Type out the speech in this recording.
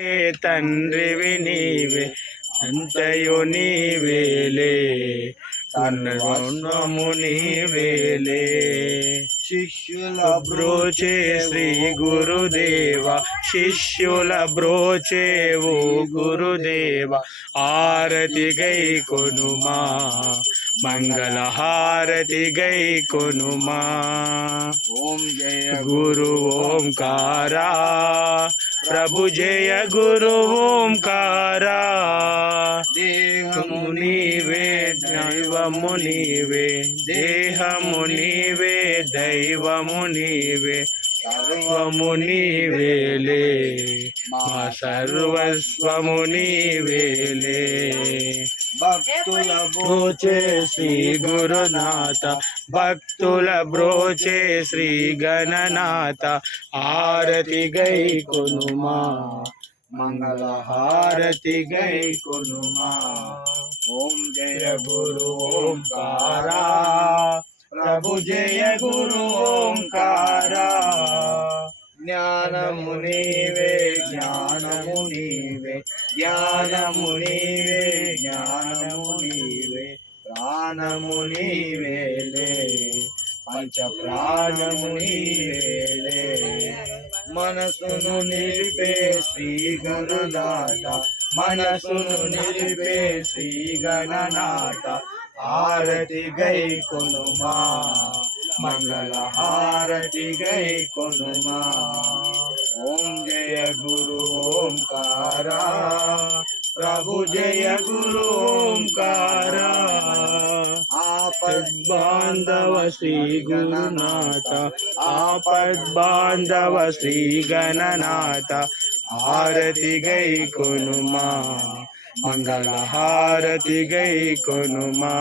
ఏ తండ్రివి నీవే అంతయు నీవేలే సర్వము నీవేలే శిష్యుల బ్రోచే శ్రీ గురుదేవ. శిష్యుల బ్రోచేవు గురుదేవ. ఆరతి గై కొనుమా. మంగళ హారతి గై కొనుమా. ఓం జయ గురు ఓంకారా. ప్రభు జయ గురు ఓంకారా. దేహము దేహము నీవే దైవము నీవే దేహము నీవే దైవము నీవే సర్వము నీవేలే మా సర్వస్వము నీవేలే భక్తుల బ్రోచే శ్రీ గురునాథ భక్తుల బ్రోచే శ్రీ గణనాథ ఆరతి గై కొనుమా. మంగళ హారతి గై కొనుమా ఓం జయ జయ గురు ఓంకారా. ప్రభు జయ గురు ఓంకారా. జ్ఞానము నీవే జ్ఞానము నీవే జ్ఞానము నీవే జ్ఞానము నీవే ప్రాణము నీవేలే పంచ ప్రాణము నీవేలే. మనసును నిలిపే శ్రీ గురునాథ మనసును నిలిపే శ్రీ గణనాట హారతి గై కొనుమా మంగళ హారతి గై కొనుమా. ఓం జయ గురు ఓంకారా ప్రభు జయ గురు ఓంకారా. ఆపద్బాంధవ శ్రీ గురునాథ ఆపద్బాంధవ శ్రీ గణనాథ హారతి గై కొనుమా మంగళ హారతి గై కొనుమా.